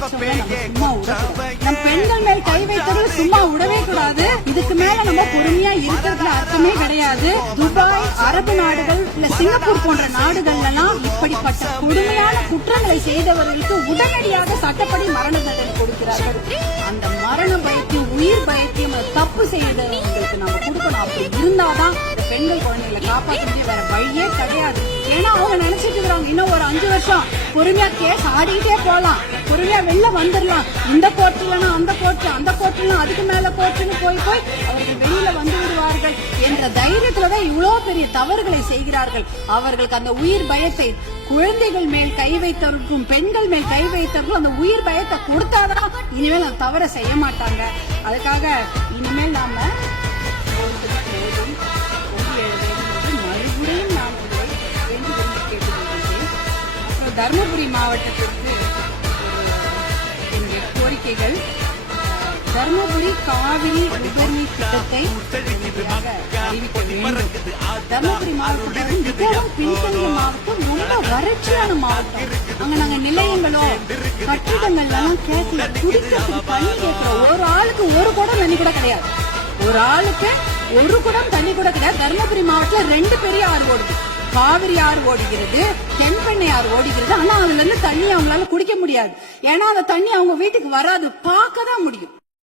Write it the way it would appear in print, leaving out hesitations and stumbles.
நம் பெண்கள் மேல் கை வைத்தது சும்மா விடவே கூடாது. இதுக்கு மேல நம்ம பொறுமையா இருக்கிறதுல அர்த்தமே கிடையாது. துபாய், அரபு நாடுகள், இல்ல சிங்கப்பூர் போன்ற நாடுகள்ல எல்லாம் இப்படிப்பட்ட கொடுமையான குற்றங்களை செய்தவர்களுக்கு உடனடியாக சட்டப்படி மரண தண்டனை கொடுக்கிறார்கள். அந்த மரண பயத்தையும் உயிர் பயத்தையும் தப்பு செய்தவர்களுக்கு நம்ம கொடுக்கணும். அப்படி இருந்தாதான் இந்த பெண்கள் குழந்தைகளை காப்பாற்ற வேற வழியே கிடையாது. ஏன்னா அவங்க நினைச்சிட்டு இருக்கிறாங்க இன்னும் ஒரு 5 வருஷம் பொறுமையா கேஸ் ஆடிக்கிட்டே போலாம், பொறுமையா வெளில வந்துடலாம். இந்த கோர்ட்டுலனா அந்த கோர்ட்டு, அந்த கோர்ட்டுல அதுக்கு மேல கோர்ட்டுன்னு போய் அவர்கள் வெளியில வந்து விடுவார்கள் என்ற தைரியத்துலதான் இவ்வளவு பெரிய தவறுகளை செய்கிறார்கள். அவர்களுக்கு அந்த உயிர் பயத்தை, குழந்தைகள் மேல் கை வைத்தவர்களுக்கும் பெண்கள் மேல் கை வைத்தவர்களும் அந்த உயிர் பயத்தை கொடுத்தாதான் இனிமேல் அந்த தவறை செய்ய மாட்டாங்க. அதுக்காக இனிமேல் நாம மறுபடியும் நாம் தருமபுரி மாவட்டத்திற்கு என்னுடைய கோரிக்கைகள். தருமபுரி காவிரி உபரிநீர் திட்டத்தை அறிவிக்க வேண்டும். தருமபுரி மாவட்டம் மிகவும் பின்தங்கிய மாவட்டம், ரொம்ப வறட்சியான மாவட்டம். அங்க நாங்க நிலையங்களோ கட்டிடங்கள்லாம் கேட்கல, குடிக்கிறதுக்கு தண்ணி கேட்கிறோம். ஒரு ஆளுக்கு ஒரு குடம் தண்ணி கூட கிடையாது. ஒரு ஆளுக்கு ஒரு குடம் தண்ணி கூட கிடையாது. தருமபுரி மாவட்டத்தில் 2 பெரிய ஆறு ஓடுது. காவிரி ஆறு ஓடுகிறது, தென்பெண்ணை ஆறு ஓடுகிறது. ஆனா அதுல இருந்து தண்ணி அவங்களால குடிக்க முடியாது. ஏன்னா அந்த தண்ணி அவங்க வீட்டுக்கு வராது, பார்க்க தான் முடியும்.